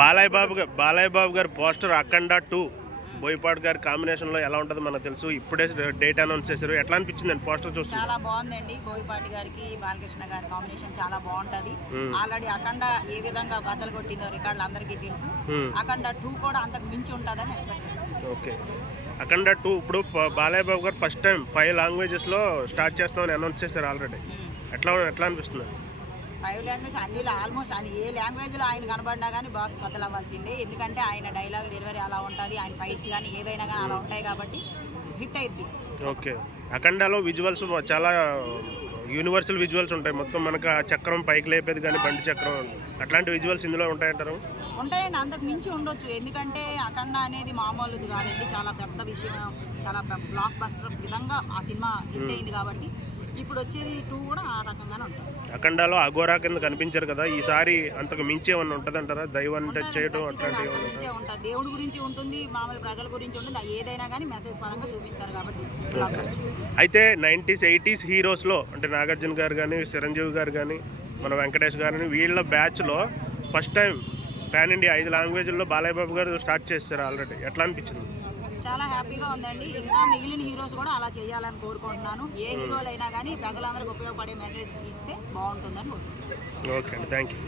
బాలయ్య బాబు గారు బాలయ్య బాబు గారి పోస్టర్ అఖండ టూ బోయపాటి గారి కాంబినేషన్లో ఎలా ఉంటుందో మనకు తెలుసు. ఇప్పుడే డేట్ అనౌన్స్ చేశారు. ఎట్లా అనిపించింది పోస్టర్ చూసి? చాలా బాగుందండి. బోయపాటి గారికి బాలకృష్ణ గారి కాంబినేషన్ చాలా బాగుంటది. ఆల్రెడీ అఖండ ఏ విధంగా బద్దలు కొట్టిందో రికార్డులు అందరికీ తెలుసు. అఖండ టూ కూడా అంతకు మించి ఉంటుందని ఎక్స్పెక్ట్ ఓకే. అఖండ టూ ఇప్పుడు Balayya Babu garu first time five లాంగ్వేజెస్లో start చేస్తామని అనౌన్స్ చేశారు ఆల్రెడీ. ఎట్లా ఎట్లా అనిపిస్తుంది? ఫైవ్ లాంగ్వేజ్ అన్ని ఆల్మోస్ట్ అన్ని ఏ లాంగ్వేజ్లో ఆయన కనబడినా కానీ బాక్స్ బద్దలు అవ్వాల్సిందే. ఎందుకంటే ఆయన డైలాగ్ డెలివరీ అలా ఉంటుంది ఆయన ఫైట్స్ కానీ ఏవైనా కానీ అలా ఉంటాయి కాబట్టి హిట్ అయింది ఓకే. అఖండాలో విజువల్స్ చాలా యూనివర్సల్ విజువల్స్ ఉంటాయి. మొత్తం మనకు ఆ చక్రం పైకి లేపేది కానీ బండి చక్రం అట్లాంటి విజువల్స్ ఇందులో ఉంటాయంటారు? ఉంటాయండి అంతకు మించి ఉండొచ్చు. ఎందుకంటే అఖండ అనేది మామూలుది కాదండి. చాలా పెద్ద విషయం చాలా బ్లాక్ బస్టర్ విధంగా ఆ సినిమా హిట్ అయింది కాబట్టి ఇప్పుడు వచ్చేది టూ కూడా ఆ రకంగానే ఉంటుంది. అఖండాలో అఘోరా కింద కనిపించారు కదా? ఈసారి అంతకు మించి ఏమన్నా ఉంటుందంటారా? దైవాన్ని టచ్ చేయడం అట్లాంటివి ఉంటుంది? దేవుడి గురించి ఉంటుంది మామూలు ప్రజల గురించి ఉంటుంది ఏదైనా కానీ మెసేజ్ పరంగా చూపిస్తారు కాబట్టి అయితే నైంటీస్ ఎయిటీస్ హీరోస్లో అంటే నాగార్జున గారు కానీ చిరంజీవి గారు కానీ మన వెంకటేష్ గారు కానీ వీళ్ళ బ్యాచ్లో ఫస్ట్ టైం పాన్ ఇండియా ఐదు లాంగ్వేజ్లో బాలయ్య బాబు గారు స్టార్ట్ చేస్తారు ఆల్రెడీ. ఎట్లా అనిపించింది? చాలా హ్యాపీగా ఉందండి. ఇంకా మిగిలిన హీరోస్ కూడా అలా చేయాలని కోరుకుంటున్నాను. ఏ హీరోలు అయినా కానీ ప్రజలందరికీ ఉపయోగపడే మెసేజ్ ఇస్తే బాగుంటుందని కోరుకుంటున్నాను. Okay thank you